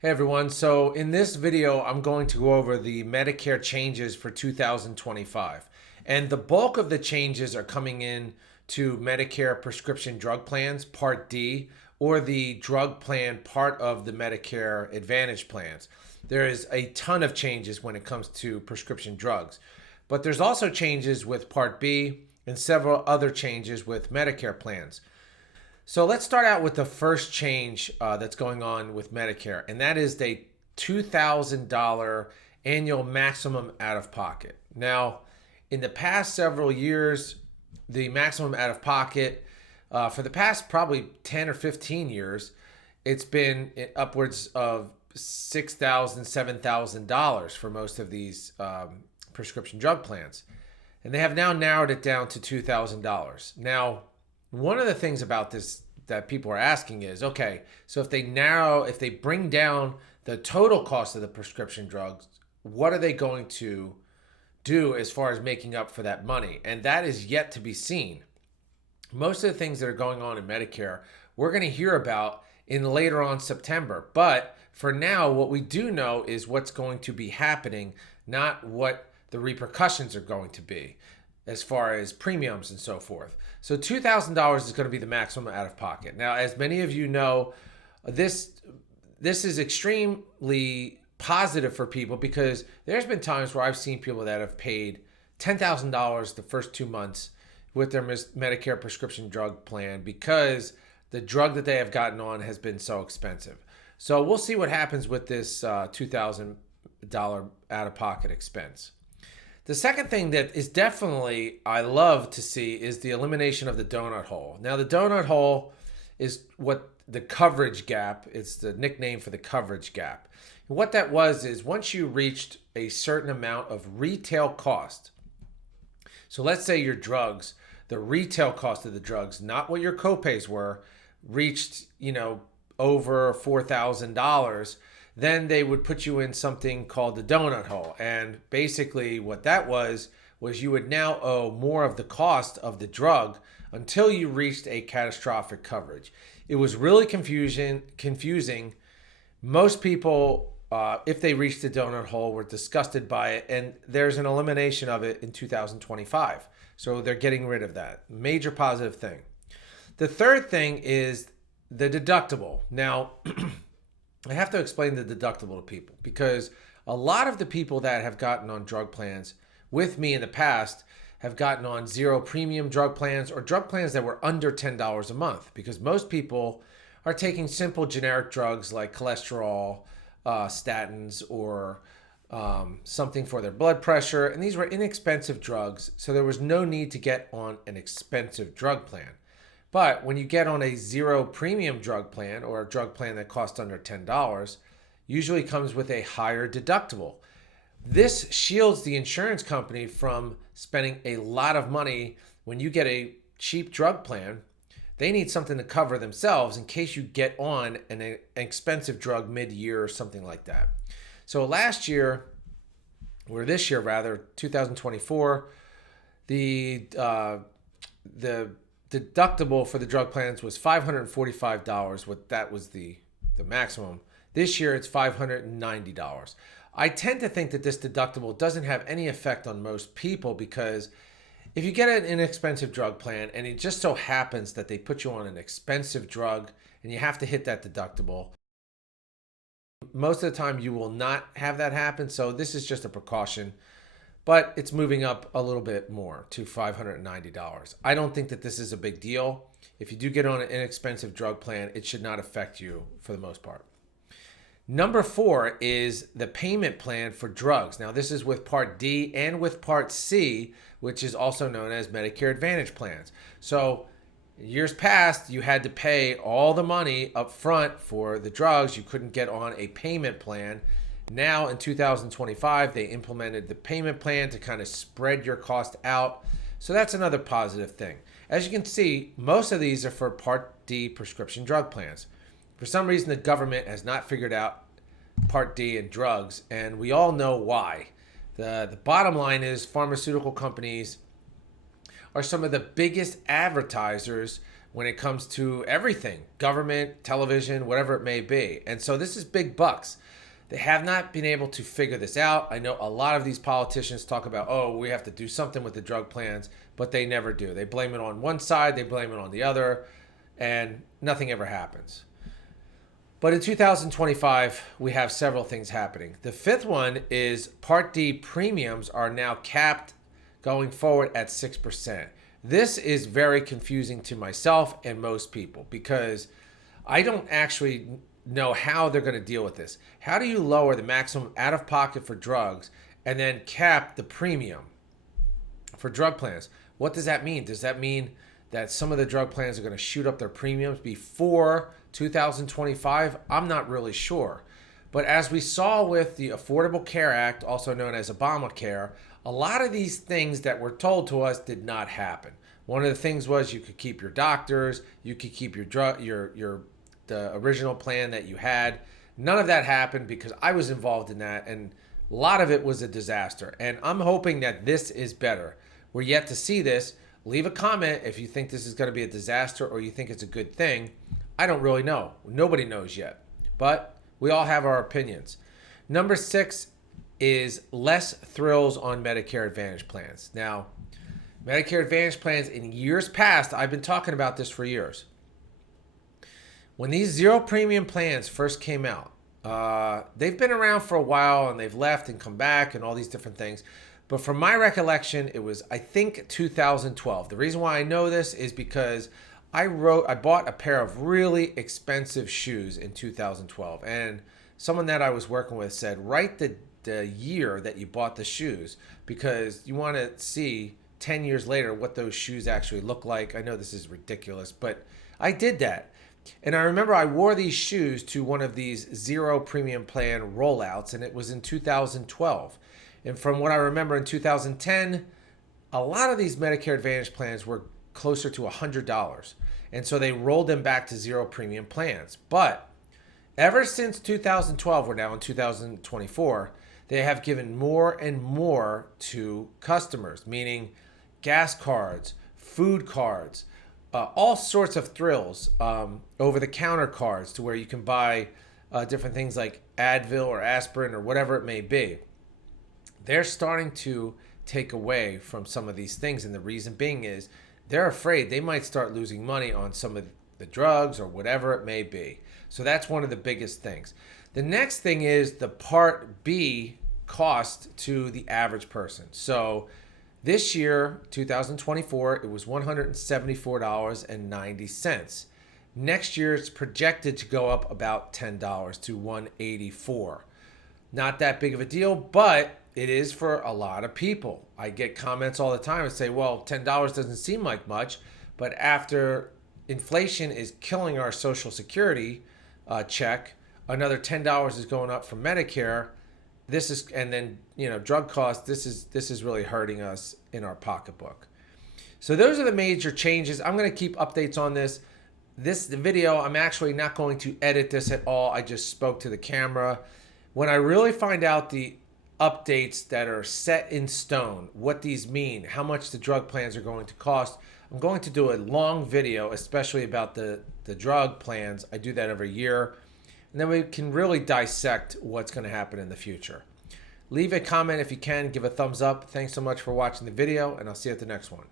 Hey everyone, so in this video I'm going to go over the Medicare changes for 2025. And the bulk of the changes are coming in to Medicare prescription drug plans, Part D, or the drug plan part of the Medicare Advantage plans. There is a ton of changes when it comes to prescription drugs. But there's also changes with Part B and several other changes with Medicare plans. So let's start out with the first change that's going on with Medicare, and that is the $2,000 annual maximum out of pocket. Now, in the past several years, the maximum out of pocket for the past probably 10 or 15 years, it's been upwards of $6,000, $7,000 for most of these prescription drug plans. And they have now narrowed it down to $2,000. Now, one of the things about this that people are asking is, okay, so if they bring down the total cost of the prescription drugs, what are they going to do as far as making up for that money? And that is yet to be seen. Most of the things that are going on in Medicare, we're going to hear about in later on September. But for now, what we do know is what's going to be happening, not what the repercussions are going to be as far as premiums and so forth. So $2,000 is going to be the maximum out of pocket. Now, as many of you know, this is extremely positive for people because there's been times where I've seen people that have paid $10,000 the first 2 months with their Medicare prescription drug plan because the drug that they have gotten on has been so expensive. So we'll see what happens with this $2,000 out-of-pocket expense. The second thing that is definitely I love to see is the elimination of the donut hole. Now, the donut hole is what the coverage gap, it's the nickname for the coverage gap. And what that was is once you reached a certain amount of retail cost, so let's say your drugs, the retail cost of the drugs, not what your copays were, reached, over $4,000, then they would put you in something called the donut hole. And basically what that was you would now owe more of the cost of the drug until you reached a catastrophic coverage. It was really confusing. Most people, if they reached the donut hole, were disgusted by it. And there's an elimination of it in 2025. So they're getting rid of that. Major positive thing. The third thing is the deductible. Now, I have to explain the deductible to people because a lot of the people that have gotten on drug plans with me in the past have gotten on zero premium drug plans or drug plans that were under $10 a month because most people are taking simple generic drugs like cholesterol, statins, or something for their blood pressure. And these were inexpensive drugs, so there was no need to get on an expensive drug plan. But when you get on a zero premium drug plan or a drug plan that costs under $10, usually comes with a higher deductible. This shields the insurance company from spending a lot of money. When you get a cheap drug plan, they need something to cover themselves in case you get on an expensive drug mid-year or something like that. So last year, or this year rather, 2024, the deductible for the drug plans was $545. That was the maximum. This year it's $590. I tend to think that this deductible doesn't have any effect on most people because if you get an inexpensive drug plan and it just so happens that they put you on an expensive drug and you have to hit that deductible, most of the time you will not have that happen. So this is just a precaution. But it's moving up a little bit more to $590. I don't think that this is a big deal. If you do get on an inexpensive drug plan, it should not affect you for the most part. Number 4 is the payment plan for drugs. Now, this is with Part D and with Part C, which is also known as Medicare Advantage plans. So years past, you had to pay all the money up front for the drugs. You couldn't get on a payment plan. Now in 2025, they implemented the payment plan to kind of spread your cost out. So that's another positive thing. As you can see, most of these are for Part D prescription drug plans. For some reason, the government has not figured out Part D and drugs, and we all know why. The bottom line is pharmaceutical companies are some of the biggest advertisers when it comes to everything, government, television, whatever it may be. And so this is big bucks. They have not been able to figure this out. I know a lot of these politicians talk about, oh, we have to do something with the drug plans, but they never do. They blame it on one side, they blame it on the other, and nothing ever happens. But in 2025, we have several things happening. The fifth one is Part D premiums are now capped going forward at 6%. This is very confusing to myself and most people because I don't actually know how they're going to deal with this. How do you lower the maximum out of pocket for drugs and then cap the premium for drug plans? What does that mean? Does that mean that some of the drug plans are going to shoot up their premiums before 2025? I'm not really sure. But as we saw with the Affordable Care Act, also known as Obamacare, a lot of these things that were told to us did not happen. One of the things was you could keep your doctors, you could keep your drug, the original plan that you had. None of that happened because I was involved in that, and a lot of it was a disaster. And I'm hoping that this is better. We're yet to see this. Leave a comment if you think this is going to be a disaster or you think it's a good thing. I don't really know. Nobody knows yet. But we all have our opinions. Number 6 is less thrills on Medicare Advantage plans. Now, Medicare Advantage plans in years past, I've been talking about this for years. When these zero premium plans first came out, they've been around for a while and they've left and come back and all these different things. But from my recollection, it was, I think, 2012. The reason why I know this is because I bought a pair of really expensive shoes in 2012. And someone that I was working with said, write the year that you bought the shoes because you want to see 10 years later what those shoes actually look like. I know this is ridiculous, but I did that. And I remember I wore these shoes to one of these zero premium plan rollouts, and it was in 2012. And from what I remember in 2010, a lot of these Medicare Advantage plans were closer to $100. And so they rolled them back to zero premium plans. But ever since 2012, we're now in 2024, they have given more and more to customers, meaning gas cards, food cards, all sorts of thrills, over-the-counter cards to where you can buy different things like Advil or aspirin or whatever it may be. They're starting to take away from some of these things, and the reason being is they're afraid they might start losing money on some of the drugs or whatever it may be. So that's one of the biggest things. The next thing is the Part B cost to the average person. So this year, 2024, it was $174.90. Next year, it's projected to go up about $10 to $184. Not that big of a deal, but it is for a lot of people. I get comments all the time and say, well, $10 doesn't seem like much, but after inflation is killing our Social Security check, another $10 is going up from Medicare. This is, and then, drug costs, this is really hurting us in our pocketbook. So those are the major changes. I'm going to keep updates on this. The video, I'm actually not going to edit this at all. I just spoke to the camera. When I really find out the updates that are set in stone, what these mean, how much the drug plans are going to cost, I'm going to do a long video, especially about the drug plans. I do that every year. And then we can really dissect what's going to happen in the future. Leave a comment if you can. Give a thumbs up. Thanks so much for watching the video, and I'll see you at the next one.